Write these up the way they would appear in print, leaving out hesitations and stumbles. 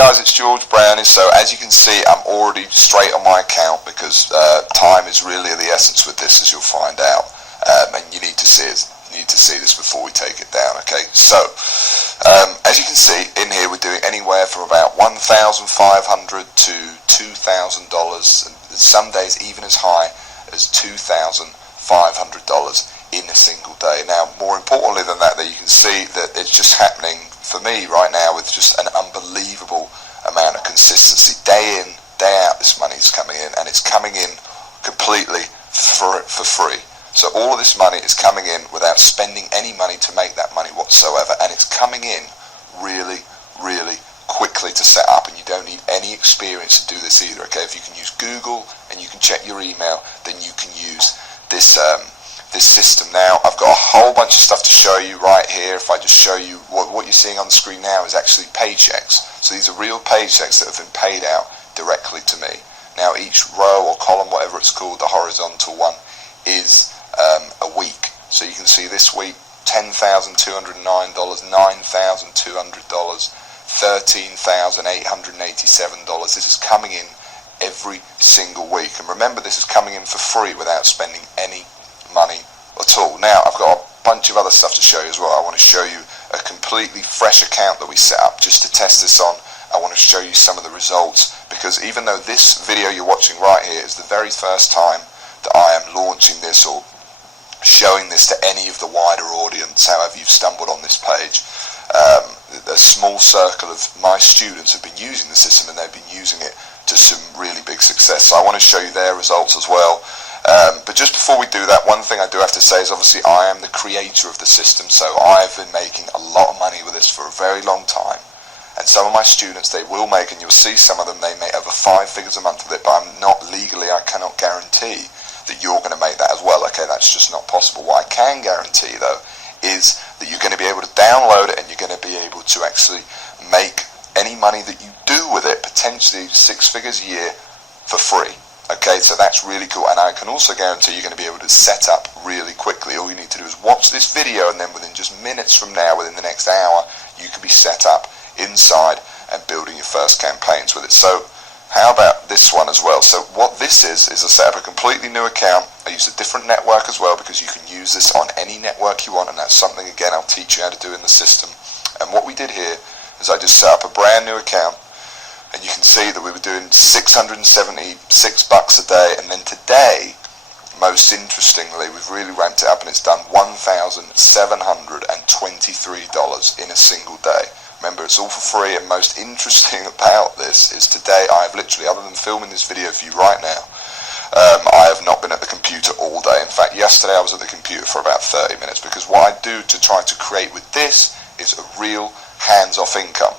guys, it's George Browning. So as you can see, I'm already straight on my account because time is really the essence with this, as you'll find out. And you need to see it. You need to see this before we take it down. Okay. So as you can see in here, we're doing anywhere from about $1,500 to $2,000, and some days even as high as $2,500 in a single day. Now, more importantly than that, you can see that it's just happening for me right now with just an unbelievable amount of consistency. Day in, day out, this money is coming in, and it's coming in completely for free. So all of this money is coming in without spending any money to make that money whatsoever, and it's coming in really, really quickly to set up, and you don't need any experience to do this either. Okay, if you can use Google and you can check your email, then you can use this this system. Now, I've got a whole bunch of stuff to show you right here. If I just show you what you're seeing on the screen now is actually paychecks. So these are real paychecks that have been paid out directly to me. Now, each row or column, whatever it's called, the horizontal one, is a week. So you can see this week, $10,209, $9,200, $13,887. This is coming in every single week. And remember, this is coming in for free without spending any money at all. Now, I've got a bunch of other stuff to show you as well. I want to show you a completely fresh account that we set up just to test this on. I want to show you some of the results, because even though this video you're watching right here is the very first time that I am launching this or showing this to any of the wider audience, however you've stumbled on this page, a small circle of my students have been using the system, and they've been using it to some really big success. So I want to show you their results as well. But just before we do that, one thing I do have to say is obviously I am the creator of the system, so I've been making a lot of money with this for a very long time. And some of my students, they will make, and you'll see some of them, they make over 5 figures a month with it, but I'm not legally, I cannot guarantee that you're going to make that as well. Okay, that's just not possible. What I can guarantee, though, is that you're going to be able to download it, and you're going to be able to actually make any money that you do with it, potentially 6 figures a year, for free. Okay, so that's really cool, and I can also guarantee you're going to be able to set up really quickly. All you need to do is watch this video, and then within just minutes from now, within the next hour, you can be set up inside and building your first campaigns with it. So how about this one as well? So what this is I set up a completely new account. I use a different network as well, because you can use this on any network you want, and that's something, again, I'll teach you how to do in the system. And what we did here is I just set up a brand new account, and you can see that we were doing $676 a day, and then today, most interestingly, we've really ramped it up, and it's done $1,723 in a single day. Remember, it's all for free, and most interesting about this is today I have literally, other than filming this video for you right now, I have not been at the computer all day. In fact, yesterday I was at the computer for about 30 minutes, because what I do to try to create with this is a real hands-off income.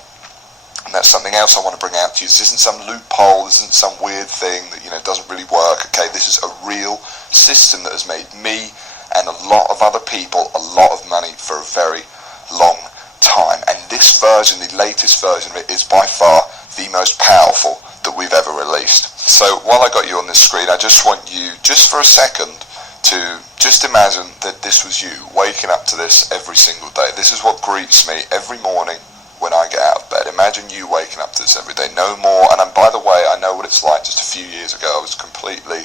And that's something else I want to bring out to you. This isn't some loophole, this isn't some weird thing that, doesn't really work. Okay, this is a real system that has made me and a lot of other people a lot of money for a very long time. And this version, the latest version of it, is by far the most powerful that we've ever released. So while I got you on this screen, I just want you, just for a second, to just imagine that this was you waking up to this every single day. This is what greets me every morning when I get out of bed. Imagine you waking up to this every day, no more. And by the way, I know what it's like. Just a few years ago, I was completely,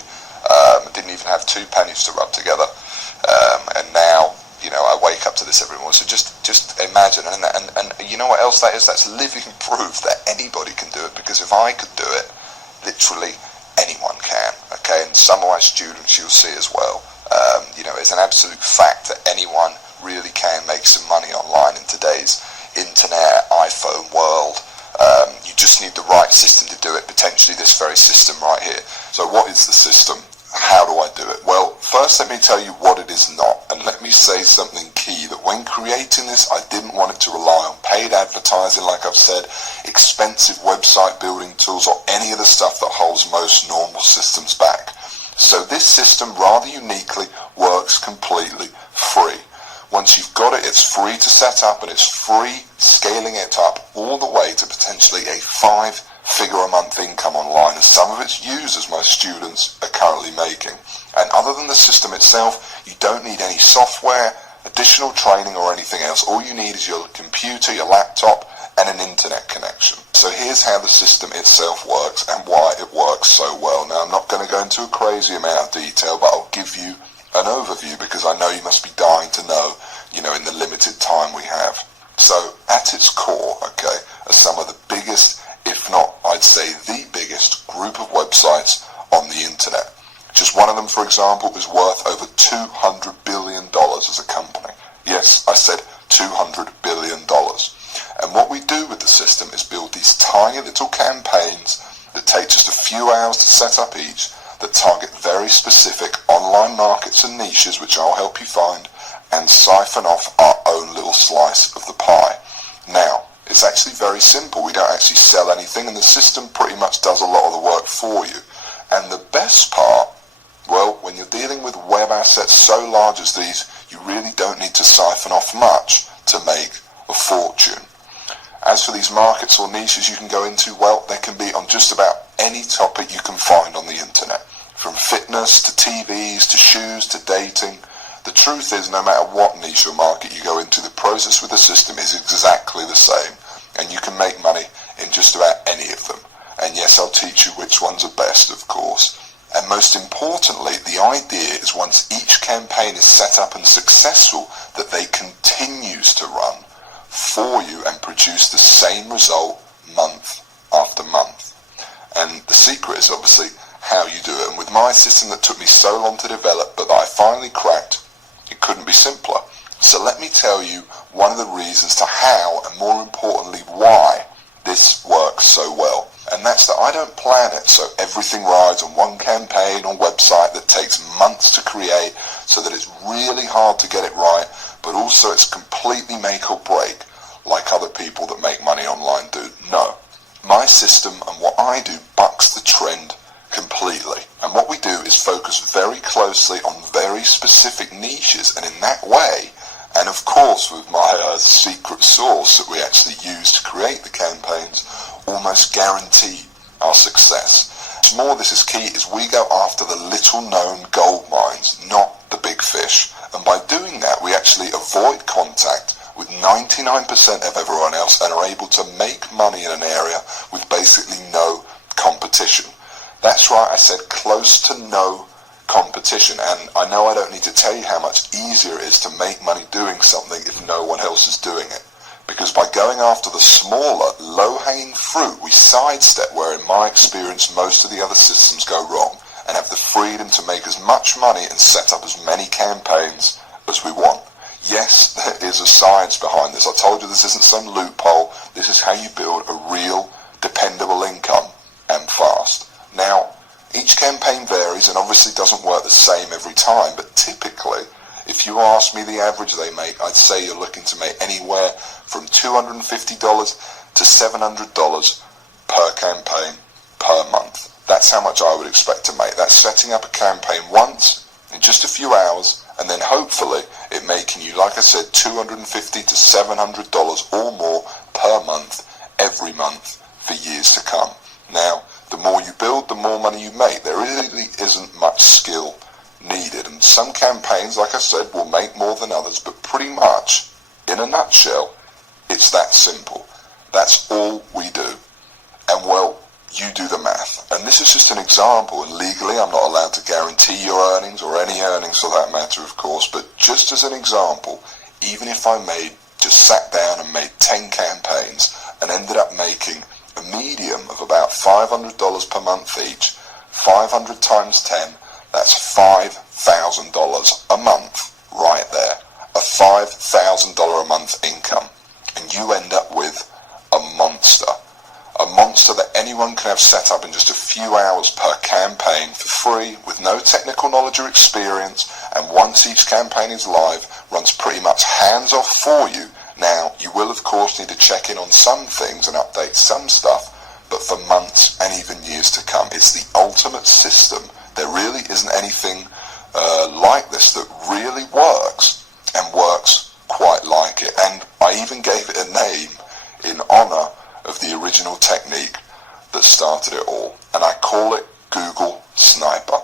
didn't even have 2 pennies to rub together. And now, I wake up to this every morning. So just imagine, and you know what else that is? That's living proof that anybody can do it, because if I could do it, literally anyone can. Okay, and some of my students you'll see as well. It's an absolute fact that anyone really can make some money online in today's internet, iPhone world. You just need the right system to do it, potentially this very system right here. So what is the system? How do I do it? Well, first let me tell you what it is not, and let me say something key, that when creating this, I didn't want it to rely on paid advertising, like I've said, expensive website building tools, or any of the stuff that holds most normal systems back. So this system, rather uniquely, works completely free. Once you've got it, it's free to set up, and it's free scaling it up all the way to potentially a 5-figure a month income online, as some of its users, my students, are currently making. And other than the system itself, you don't need any software, additional training, or anything else. All you need is your computer, your laptop, and an internet connection. So here's how the system itself works and why it works so well. Now, I'm not going to go into a crazy amount of detail, but I'll give you an overview because I know you must be dying to know, in the limited time we have. So at its core, okay, are some of the biggest, if not, I'd say the biggest group of websites on the internet. Just one of them, for example, is worth over $200 billion as a company. Yes, I said $200 billion. And what we do with the system is build these tiny little campaigns that take just a few hours to set up each, that target very specific online markets and niches, which I'll help you find, and siphon off our own little slice of the pie. Now, it's actually very simple. We don't actually sell anything, and the system pretty much does a lot of the work for you. And the best part, well, when you're dealing with web assets so large as these, you really don't need to siphon off much to make a fortune. As for these markets or niches you can go into, well, they can be on just about any topic you can find on the internet. From fitness to TVs to shoes to dating. The truth is, no matter what niche or market you go into, the process with the system is exactly the same. And you can make money in just about any of them. And yes, I'll teach you which ones are best, of course. And most importantly, the idea is once each campaign is set up and successful, that they continues to run for you and produce the same result month after month. And the secret is obviously how you do it. And with my system that took me so long to develop, but that I finally cracked, it couldn't be simpler. So let me tell you one of the reasons to how, and more importantly why, this works so well. And that's that I don't plan it so everything rides on one campaign or website that takes months to create, so that it's really hard to get it right, but also it's completely make or break like other people that make money online do. No. My system and what I do bucks the trend completely. And what we do is focus very closely on very specific niches, and in that way, and of course with my secret sauce that we actually use to create the campaigns, almost guarantee our success. What's more, this is key, is we go after the little known gold mines, not the big fish. And by doing that, we actually avoid contact with 99% of everyone else and are able to make money in an area with basically no competition. That's right, I said close to no competition, and I know I don't need to tell you how much easier it is to make money doing something if no one else is doing it. Because by going after the smaller, low-hanging fruit, we sidestep where, in my experience, most of the other systems go wrong, and have the freedom to make as much money and set up as many campaigns as we want. Yes, there is a science behind this. I told you this isn't some loophole. This is how you build a real, dependable income, and fast. Now, each campaign varies and obviously doesn't work the same every time, but typically, if you ask me the average they make, I'd say you're looking to make anywhere from $250 to $700 per campaign per month. That's how much I would expect to make. That's setting up a campaign once in just a few hours, and then hopefully it making you, like I said, $250 to $700 or more per month, every month, for years to come. Now, the more you build, the more money you make. There really isn't much skill needed, and some campaigns, like I said, will make more than others, but pretty much, in a nutshell, it's that simple. That's all we do. And well, you do the math. And this is just an example, and legally I'm not allowed to guarantee your earnings, or any earnings for that matter, of course, but just as an example, even if I just sat down and made 10 campaigns and ended up making a medium of about $500 per month each, 500 times 10, that's $5,000 a month right there. A $5,000 a month income. And you end up with a monster. A monster that anyone can have set up in just a few hours per campaign for free, with no technical knowledge or experience, and once each campaign is live, runs pretty much hands-off for you. Now, you will of course need to check in on some things and update some stuff, but for months and even years to come. It's the ultimate system. There really isn't anything like this that really works, and works quite like it. And I even gave it a name in honor of the original technique that started it all, and I call it Google Sniper.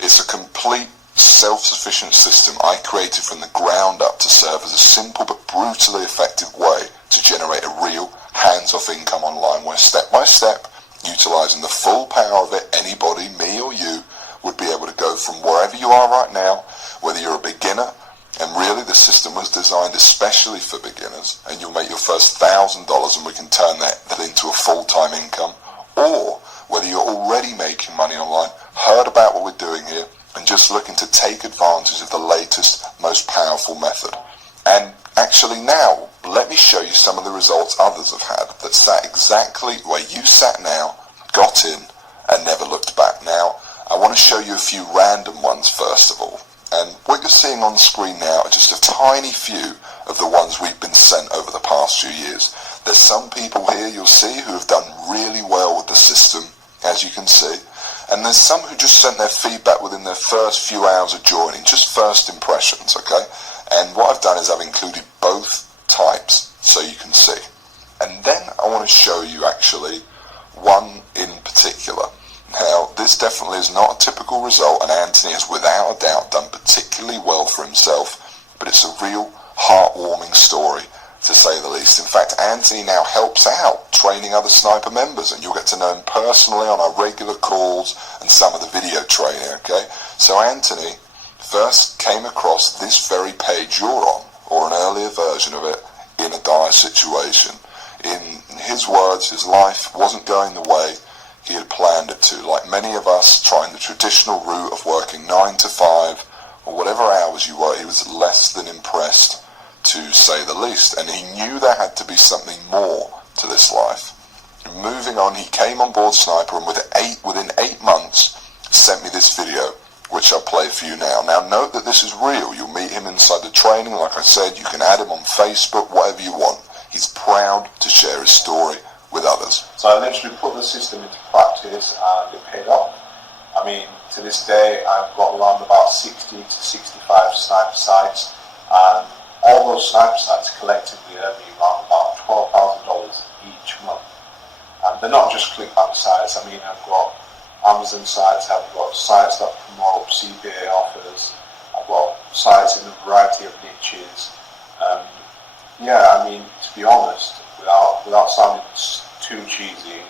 It's a complete self-sufficient system I created from the ground up to serve as a simple but brutally effective way to generate a real hands-off income online, where step by step, utilising the full power of it, anybody, me or you, would be able to go from wherever you are right now, whether you're a beginner, and really the system was designed especially for beginners, and you'll make your first $1,000 and we can turn that into a full-time income, or whether you're already making money online, heard about what we're doing here, and just looking to take advantage of the latest, most powerful method. And actually now, let me show you some of the results others have had that sat exactly where you sat now, got in, and never looked back. Now, I want to show you a few random ones first of all. And what you're seeing on the screen now are just a tiny few of the ones we've been sent over the past few years. There's some people here you'll see who have done really well with the system, as you can see. And there's some who just sent their feedback within their first few hours of joining, just first impressions, okay? And what I've done is I've included both types so you can see. And then I want to show you actually one in particular. Now, this definitely is not a typical result, and Anthony has without a doubt done particularly well for himself, but it's a real heartwarming story, to say the least. In fact, Anthony now helps out training other sniper members, and you'll get to know him personally on our regular calls and some of the video training, okay? So Anthony first came across this very page you're on, or an earlier version of it, in a dire situation. In his words, his life wasn't going the way he had planned it to. Like many of us trying the traditional route of working 9 to 5 or whatever hours you were, he was less than impressed, to say the least, and he knew there had to be something more to this life. Moving on, he came on board Sniper, and within 8 months sent me this video, which I'll play for you now. Now note that this is real. You'll meet him inside the training. Like I said, you can add him on Facebook, whatever you want. He's proud to share his story with others. So I literally put the system into practice and it paid off. I mean, to this day I've got around about 60 to 65 sniper sites, and all those sniper sites collectively earn me around about $12,000 each month. And they're not just ClickBank sites. I mean, I've got Amazon sites, I've got sites that promote CPA offers, I've got sites in a variety of niches. Yeah, I mean, to be honest, without sounding too cheesy,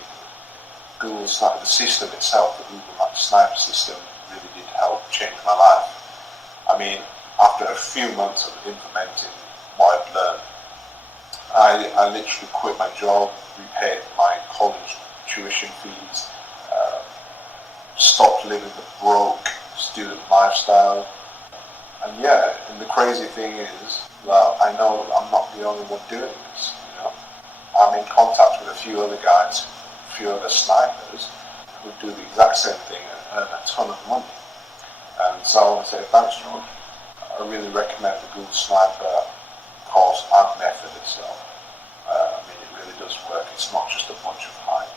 Google Sniper, the system itself, the Google Sniper system, really did help change my life. I mean, after a few months of implementing what I've learned, I literally quit my job, repaid my college tuition fees, stopped living the broke student lifestyle. And yeah, and the crazy thing is that I know I'm not the only one doing this, you know. I'm in contact with a few other guys, a few other snipers who do the exact same thing and earn a ton of money. And so I want to say thanks, George. I really recommend the Google Sniper course and method itself. I mean, it really does work. It's not just a bunch of hype.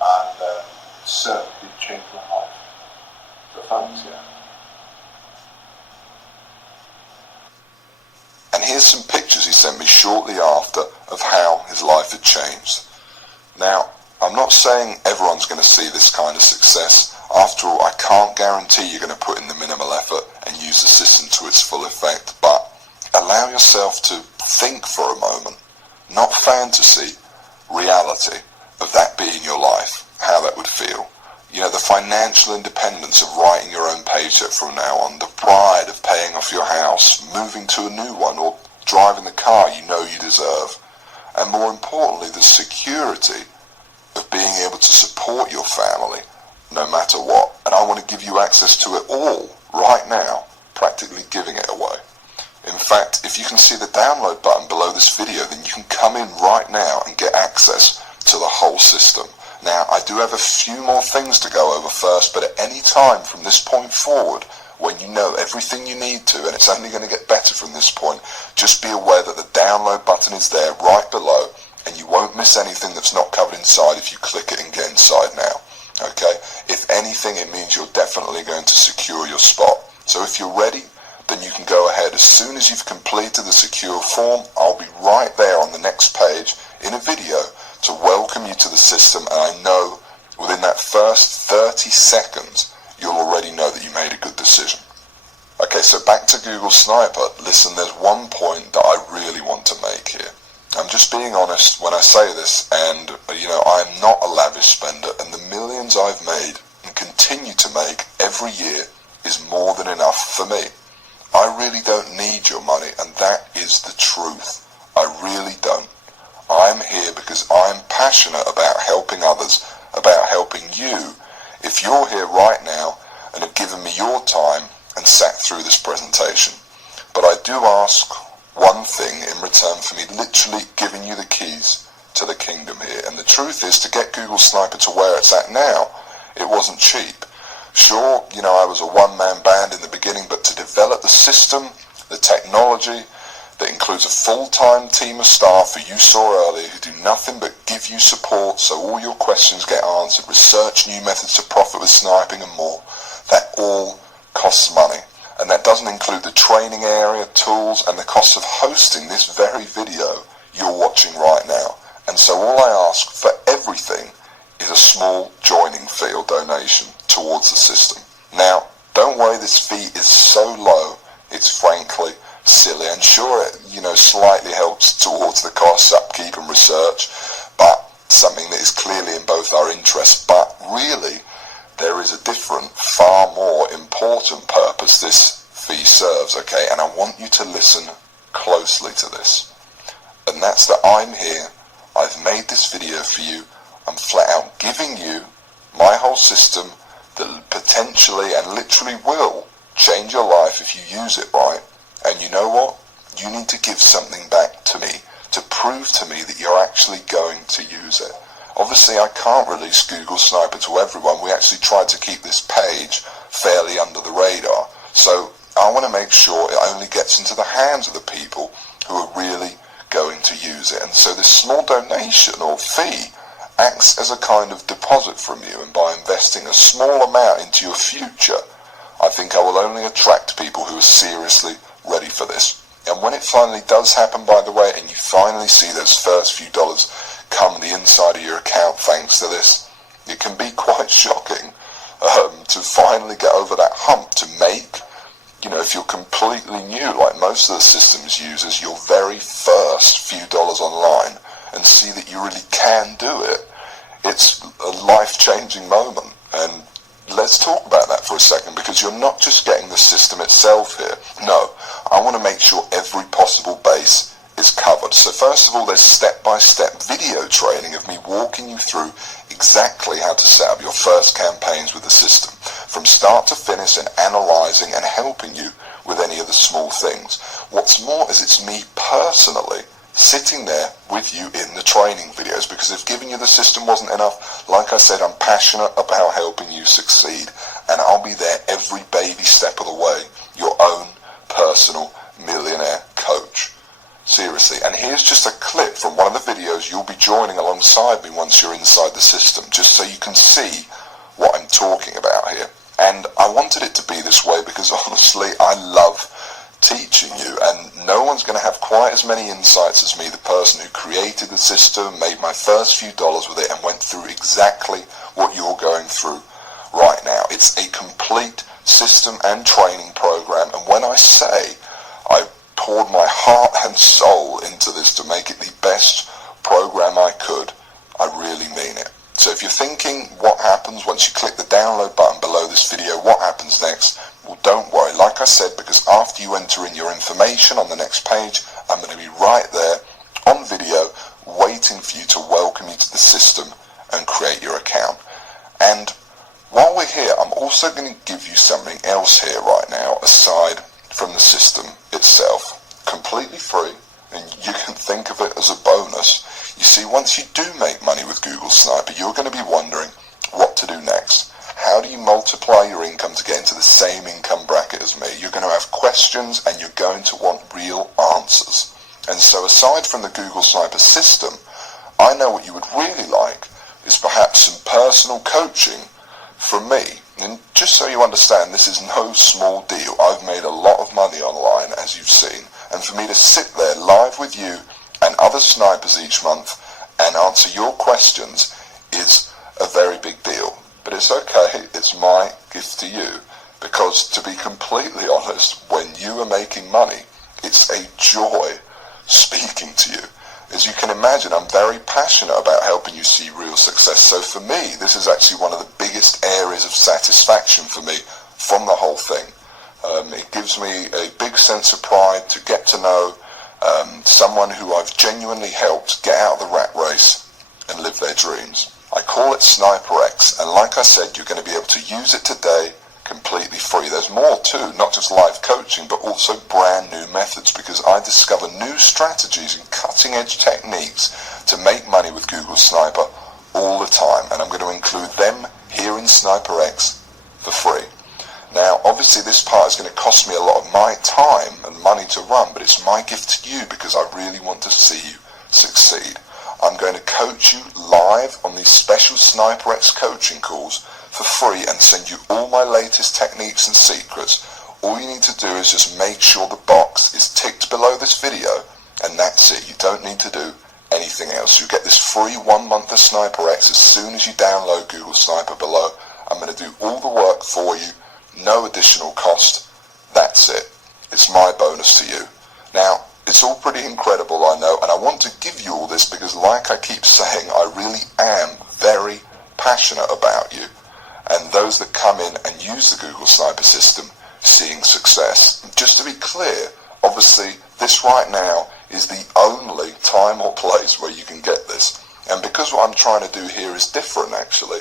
And it certainly did change my life. So thanks, yeah. And here's some pictures he sent me shortly after of how his life had changed. Now, I'm not saying everyone's going to see this kind of success. After all, I can't guarantee you're going to put in the minimal effort and use the system to its full effect, but allow yourself to think for a moment, not fantasy, reality of that being your life, how that would feel. You know, the financial independence of writing your own paycheck from now on, the pride of paying off your house, moving to a new one, or driving the car you know you deserve, and more importantly, the security of being able to support your family no matter what. And I want to give you access to it all right now, practically giving it away. In fact, if you can see the download button below this video, then you can come in right now and get access to the whole system. Now, I do have a few more things to go over first, but at any time from this point forward, when you know everything you need to, and it's only going to get better from this point, just be aware that the download button is there right below, and you won't miss anything that's not covered inside if you click it and get inside now. Okay? If anything, it means you're definitely going to secure your spot. So if you're ready, then you can go ahead. As soon as you've completed the secure form, I'll be right there on the next page in a video to welcome you to the system, and I know within that first 30 seconds you'll already know that you made a good decision. Okay, so back to Google Sniper. Listen, there's one point that I really want to make here. I'm just being honest when I say this, and I'm not a lavish spender, and the millions I've made and continue to make every year is more than enough for me. I really don't need your money, and that is the truth. I really don't. I'm here because I'm passionate about helping others, about helping you. If you're here right now and have given me your time and sat through this presentation, but I do ask one thing in return for me literally giving you the keys to the kingdom here. And the truth is, to get Google Sniper to where it's at now, it wasn't cheap. Sure, I was a one-man band in the beginning, but to develop the system, the technology, that includes a full-time team of staff who you saw earlier who do nothing but give you support so all your questions get answered, research new methods to profit with sniping and more, that all costs money. And that doesn't include the training area, tools, and the cost of hosting this very video you're watching right now. And so all I ask for everything is a small joining fee or donation towards the system. Now, don't worry, this fee is so low, it's frankly silly, and sure it slightly helps towards the costs, upkeep and research, but something that is clearly in both our interests. But really there is a different, far more important purpose this fee serves, okay? And I want you to listen closely to this, and that's that I'm here, I've made this video for you, I'm flat out giving you my whole system that potentially and literally will change your life if you use it right. And you know what? You need to give something back to me to prove to me that you're actually going to use it. Obviously, I can't release Google Sniper to everyone. We actually tried to keep this page fairly under the radar. So I want to make sure it only gets into the hands of the people who are really going to use it. And so this small donation or fee acts as a kind of deposit from you, and by investing a small amount into your future, I think I will only attract people who are seriously ready for this. And when it finally does happen, by the way, and you finally see those first few dollars come the inside of your account thanks to this, it can be quite shocking to finally get over that hump, to make, if you're completely new, like most of the systems users, your very first few dollars online, and see that you really can do it. It's a life-changing moment. And let's talk about that for a second, because you're not just getting the system itself here. No, I want to make sure every possible base is covered. So first of all, there's step-by-step video training of me walking you through exactly how to set up your first campaigns with the system, from start to finish, and analysing and helping you with any of the small things. What's more is it's me personally sitting there with you in the training videos, because if giving you the system wasn't enough, like I said, I'm passionate about helping you succeed, and I'll be there every baby step of the way, your own personal millionaire coach. Seriously. And here's just a clip from one of the videos you'll be joining alongside me once you're inside the system, just so you can see what I'm talking about here. And I wanted it to be this way because honestly I love teaching you, and no one's going to have quite as many insights as me, the person who created the system, made my first few dollars with it, and went through exactly what you're going through right now. It's a complete system and training program, and when I say I poured my heart and soul into this to make it the best program I could, I really mean it. So if you're thinking what happens once you click the download button below this video, what happens next? Well, don't worry. Like I said, because after you enter in your information on the next page, I'm going to be right there on video waiting for you to welcome you to the system and create your account. And while we're here, I'm also going to give you something else here right now aside from the system itself, completely free, and you can think of it as a bonus. You see, once you do make money with Google Sniper, you're going to be wondering what to do next. How do you multiply your income to get into the same income bracket as me? You're going to have questions, and you're going to want real answers. And so aside from the Google Sniper system, I know what you would really like is perhaps some personal coaching from me. And just so you understand, this is no small deal. I've made a lot of money online, as you've seen, and for me to sit there live with you and other snipers each month and answer your questions is a very big deal. But it's okay, it's my gift to you, because to be completely honest, when you are making money, it's a joy speaking to you. as you can imagine, I'm very passionate about helping you see real success. So for me, this is actually one of the biggest areas of satisfaction for me from the whole thing. It gives me a big sense of pride to get to know someone who I've genuinely helped get out of the rat race and live their dreams. I call it SniperX, and like I said, you're going to be able to use it today completely free. There's more too, not just live coaching, but also brand new methods, because I discover new strategies and cutting edge techniques to make money with Google Sniper all the time, and I'm going to include them here in SniperX for free. Now, obviously this part is going to cost me a lot of my time and money to run, but it's my gift to you because I really want to see you succeed. I'm going to coach you live on these special SniperX coaching calls for free and send you all my latest techniques and secrets. All you need to do is just make sure the box is ticked below this video, and that's it. You don't need to do anything else. You get this free 1 month of SniperX as soon as you download Google Sniper below. I'm going to do all the work for you, no additional cost. That's it. It's my bonus to you. Now, it's all pretty incredible, I know, and I want to give you all this because, like I keep saying, I really am very passionate about you and those that come in and use the Google Sniper system seeing success. Just to be clear, obviously this right now is the only time or place where you can get this, and because what I'm trying to do here is different actually,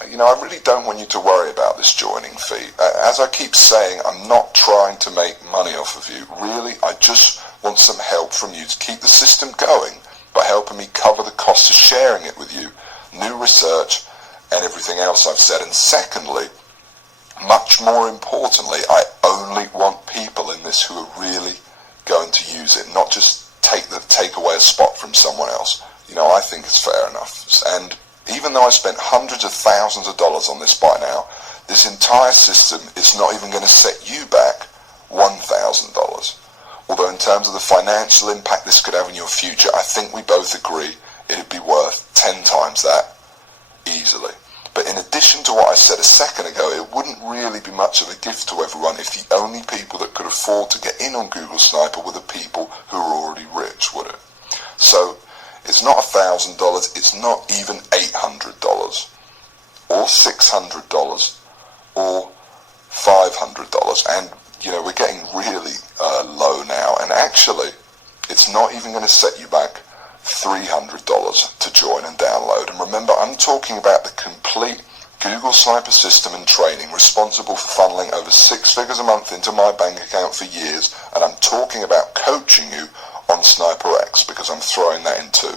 I really don't want you to worry about this joining fee. As I keep saying, I'm not trying to make money off of you. Really, I just want some help from you to keep the system going by helping me cover the cost of sharing it with you, new research, and everything else I've said. And secondly, much more importantly, I only want people in this who are really going to use it, not just take away a spot from someone else. I think it's fair enough. And even though I spent hundreds of thousands of dollars on this by now, this entire system is not even going to set you back $1,000. Although in terms of the financial impact this could have in your future, I think we both agree it'd be worth 10 times that easily. But in addition to what I said a second ago, it wouldn't really be much of a gift to everyone if the only people that could afford to get in on Google Sniper were the people who are already rich, would it? So it's not $1,000, it's not even $800 or $600 or $500, and we're getting really low now, and actually it's not even going to set you back $300 to join and download. And remember, I'm talking about the complete Google Sniper system and training, responsible for funneling over 6 figures a month into my bank account for years, and I'm talking about coaching you on SniperX because I'm throwing that in too.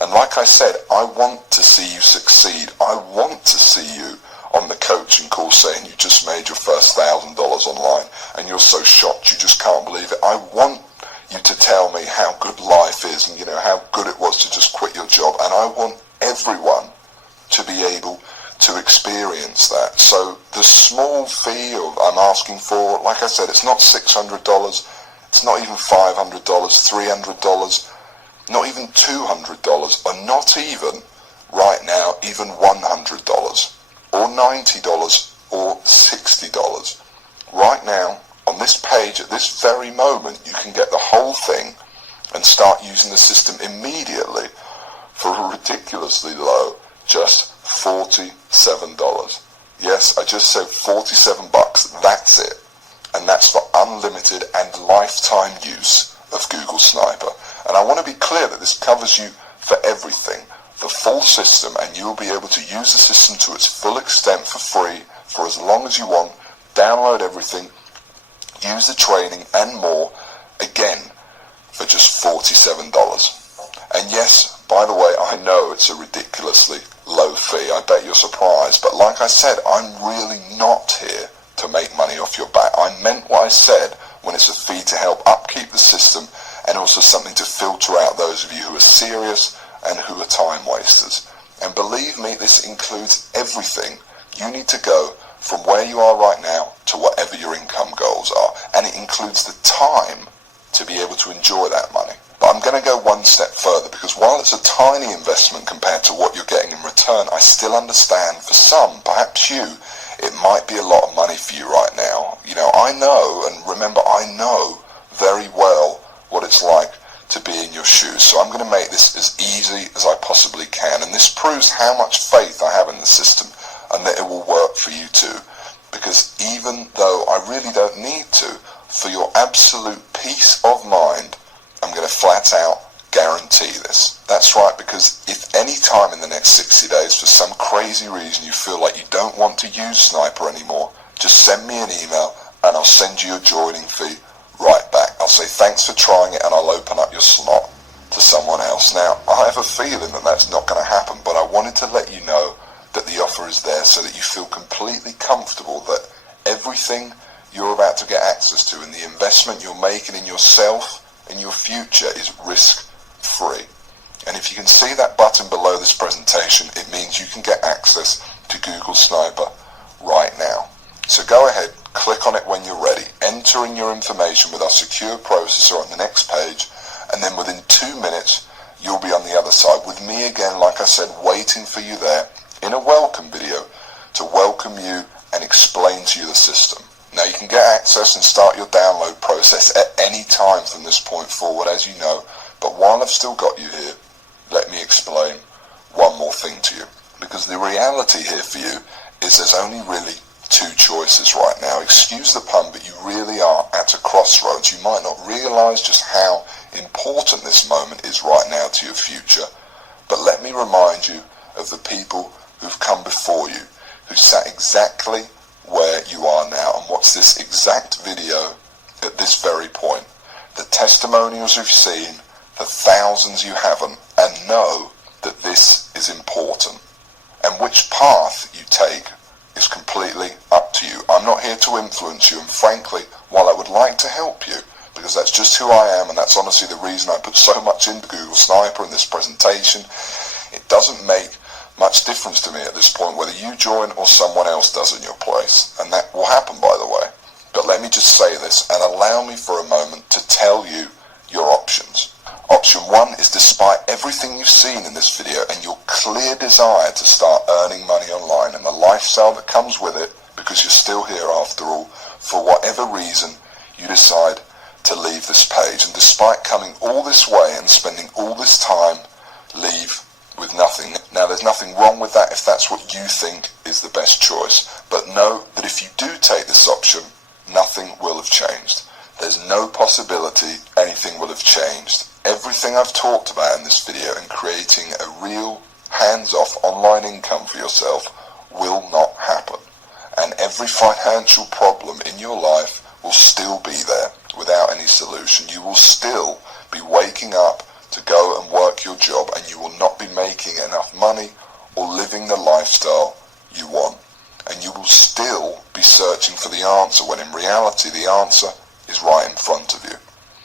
And like I said, I want to see you succeed. I want to see you on the coaching call saying you just made your first $1,000 online and you're so shocked you just can't believe it. I want you to tell me how good life is and how good it was to just quit your job, and I want everyone to be able to experience that. So the small fee I'm asking for, like I said, it's not $600, it's not even $500, $300, not even $200, or not even, right now, even $100, or $90, or $60. Right now, on this page, at this very moment, you can get the whole thing and start using the system immediately for a ridiculously low, just $47. Yes, I just said $47, that's it. And that's for unlimited and lifetime use of Google Sniper. And I want to be clear that this covers you for everything, the full system, and you'll be able to use the system to its full extent for free for as long as you want, download everything, use the training and more, again, for just $47. And yes, by the way, I know it's a ridiculously low fee. I bet you're surprised. But like I said, I'm really not here to make money off your back. I meant what I said when it's a fee to help upkeep the system and also something to filter out those of you who are serious and who are time wasters. And believe me, this includes everything you need to go from where you are right now to whatever your income goals are. And it includes the time to be able to enjoy that money. But I'm going to go one step further, because while it's a tiny investment compared to what you're getting in return, I still understand for some, perhaps you, it might be a lot of money for you right now. I know, and remember, I know very well what it's like to be in your shoes. So I'm going to make this as easy as I possibly can, and this proves how much faith I have in the system and that it will work for you too. Because even though I really don't need to, for your absolute peace of mind, I'm going to flat out guarantee this. That's right, because if any time in the next 60 days for some crazy reason you feel like you don't want to use Sniper anymore, just send me an email and I'll send you a joining fee right back. I'll say thanks for trying it and I'll open up your slot to someone else. Now, I have a feeling that that's not going to happen, but I wanted to let you know that the offer is there so that you feel completely comfortable that everything you're about to get access to and the investment you're making in yourself and your future is risk-free. And if you can see that button below this presentation, it means you can get access to Google Sniper right now. So go ahead, click on it when you're ready, enter in your information with our secure processor on the next page, and then within 2 minutes you'll be on the other side with me again, like I said, waiting for you there in a welcome video to welcome you and explain to you the system. Now you can get access and start your download process at any time from this point forward, as you know, but while I've still got you here, let me explain one more thing to you. Because the reality here for you is there's only really two choices right now. Excuse the pun, but you really are at a crossroads. You might not realise just how important this moment is right now to your future, but let me remind you of the people who've come before you, who sat exactly where you are now and watch this exact video at this very point. The testimonials you've seen, the thousands you haven't, and know that this is important. And which path you take is completely up to you. I'm not here to influence you, and frankly, while I would like to help you, because that's just who I am, and that's honestly the reason I put so much into Google Sniper in this presentation, it doesn't make much difference to me at this point whether you join or someone else does in your place, and that will happen, by the way. But let me just say this and allow me for a moment to tell you your options. Option 1 is, despite everything you've seen in this video and your clear desire to start earning money online and the lifestyle that comes with it, because you're still here after all, for whatever reason you decide to leave this page, and despite coming all this way and spending all this time, leave with nothing. Now there's nothing wrong with that if that's what you think is the best choice, but know that if you do take this option, nothing will have changed. There's no possibility anything will have changed. Everything I've talked about in this video and creating a real hands-off online income for yourself will not happen, and every financial problem in your life will still be there without any solution. You will still be waking up to go and work your job, and you will not be making enough money or living the lifestyle you want, and you will still be searching for the answer when in reality the answer is right in front of you.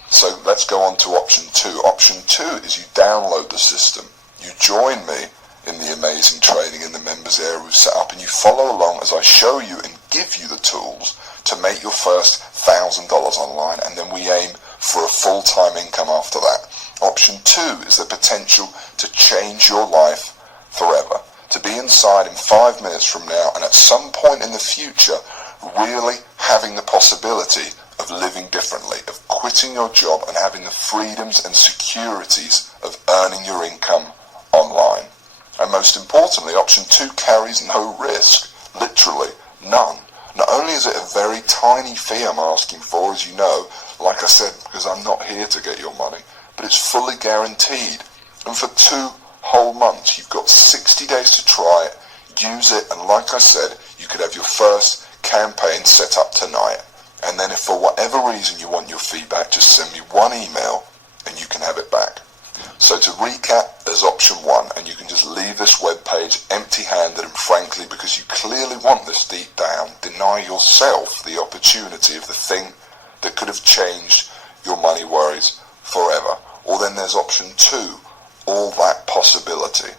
So let's go on to option 2. Option 2 is you download the system. You join me in the amazing training in the members area we've set up, and you follow along as I show you and give you the tools to make your first $1,000 online, and then we aim for a full-time income after that. Option 2 is the potential to change your life forever, to be inside in 5 minutes from now and at some point in the future really having the possibility of living differently, of quitting your job and having the freedoms and securities of earning your income online. And most importantly, option 2 carries no risk, literally none. Not only is it a very tiny fee I'm asking for, as you know, like I said, because I'm not here to get your money, but it's fully guaranteed. And for 2 whole months, you've got 60 days to try it, use it, and like I said, you could have your first campaign set up tonight. And then if for whatever reason you want your feedback, just send me one email and you can have it back. So to recap, there's option 1, and you can just leave this webpage empty-handed, and frankly, because you clearly want this deep down, deny yourself the opportunity of the thing that could have changed your money worries forever. Or then there's option 2, all that possibility.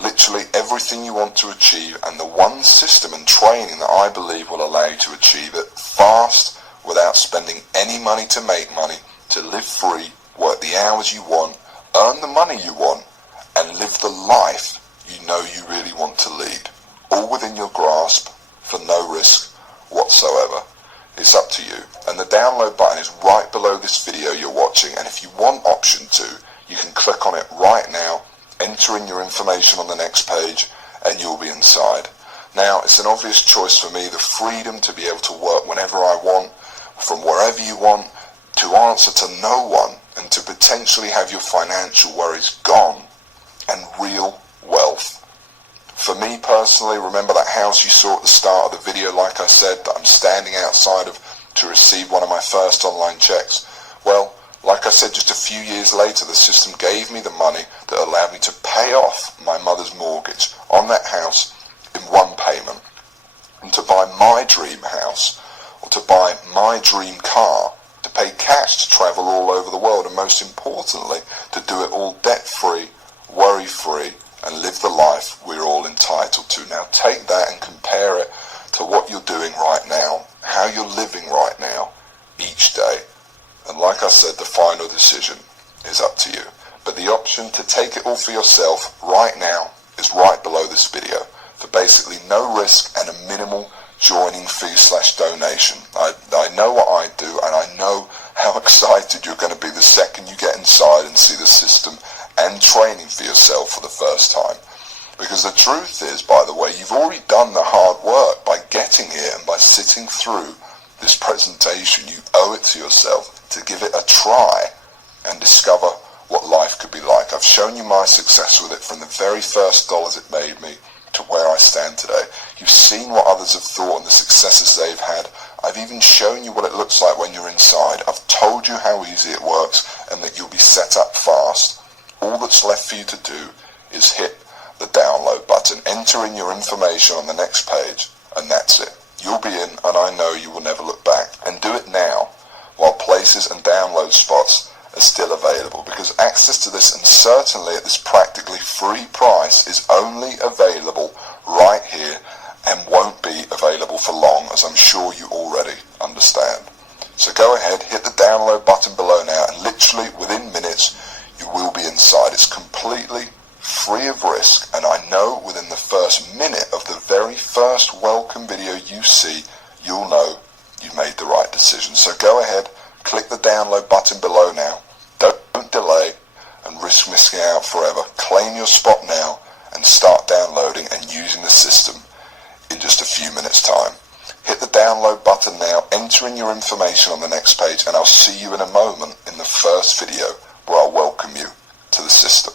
Literally everything you want to achieve, and the one system and training that I believe will allow you to achieve it fast, without spending any money to make money, to live free, work the hours you want, earn the money you want, and live the life you know you really want to lead. All within your grasp, for no risk whatsoever. It's up to you. And the download button is right below this video you're watching, and if you want option 2, you can click on it right now, enter in your information on the next page, and you'll be inside. Now, it's an obvious choice for me, the freedom to be able to work whenever I want, from wherever you want, to answer to no one, and to potentially have your financial worries gone, and real wealth. For me personally, remember that house you saw at the start of the video, like I said, that I'm standing outside of to receive one of my first online checks? Well, like I said, just a few years later, the system gave me the money that allowed me to pay off my mother's mortgage on that house in one payment, and to buy my dream house, or to buy my dream car, to pay cash to travel all over the world, and most importantly, to do it all debt-free, worry-free, and live the life we're all entitled to. Now take that and compare it to what you're doing right now, how you're living right now, each day. And like I said, the final decision is up to you. But the option to take it all for yourself right now is right below this video, for basically no risk and a minimal joining fee/donation. I know what I do, and I know how excited you're going to be the second you get inside and see the system and training for yourself for the first time. Because the truth is, by the way, you've already done the hard work by getting here and by sitting through this presentation. You owe it to yourself to give it a try and discover what life could be like. I've shown you my success with it from the very first dollars it made me to where I stand today. You've seen what others have thought and the successes they've had. I've even shown you what it looks like when you're inside. I've told you how easy it works and that you'll be set up fast. All that's left for you to do is hit the download button, enter in your information on the next page, and that's it. You'll be in, and I know you will never look back. And do it now, while places and download spots are still available, because access to this, and certainly at this practically free price, is only available right here and won't be available for long, as I'm sure you already understand. So go ahead, hit the download button below now, and literally within minutes you will be inside. It's completely free of risk, and I know within the first minute of the very first welcome video you see, you'll know you've made the right decision. So go ahead, click the download button below now. Don't delay and risk missing out forever. Claim your spot now and start downloading and using the system in just a few minutes time. Hit the download button now, enter in your information on the next page, and I'll see you in a moment in the first video where I'll welcome you to the system.